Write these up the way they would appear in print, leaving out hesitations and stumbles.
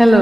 Hello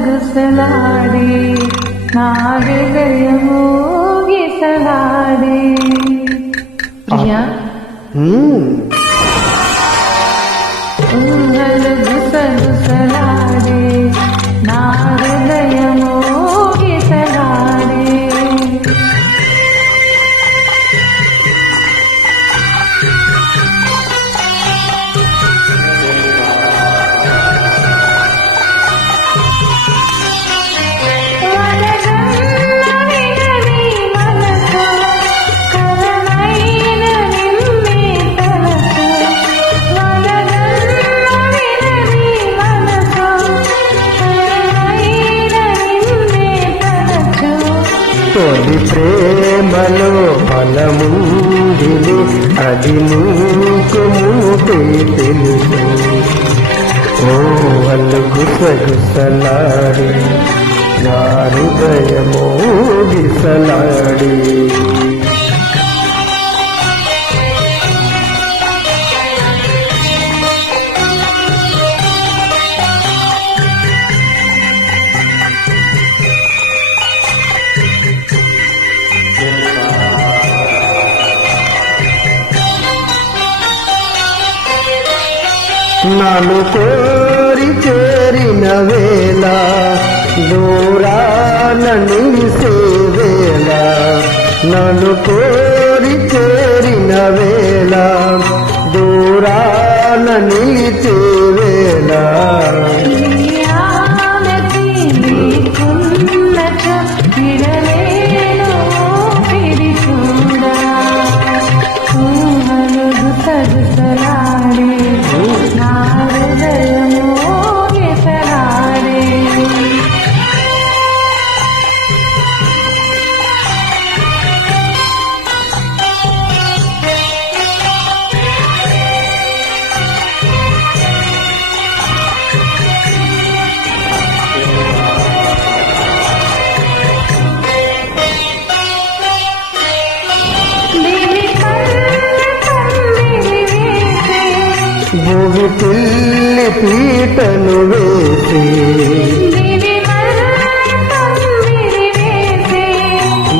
గుసగుసలాడి నా హృదయము గిసలాడి ప్రియా ఊహలు గుసగుసలాడి నా హృదయము గిసలాడి తొలి ప్రేమలో బలముందిని అది నీకు ముందే తెలుసు. ఓ వాళ్ళు గుసగుసలాడి నా హృదయమో గిసలాడి నన్ను కోరి చేరిన వేళ దూరాన నిలిసే వేళ నన్ను కోరి చేరిన వేళ దూరాన నిలిచే వేళ భూమి పిల్లి పీటను వేసి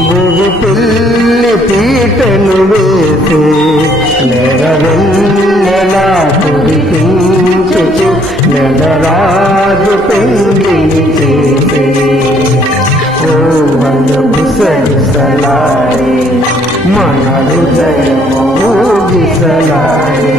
భూమి పిల్లి పీటను వేసి నెరవెన్నెలా కురిపించుచు నెలరాజు పెండిని చేసి ఓ వాళ్ళు గుసగుసలాడి మన హృదయము గిసలాడి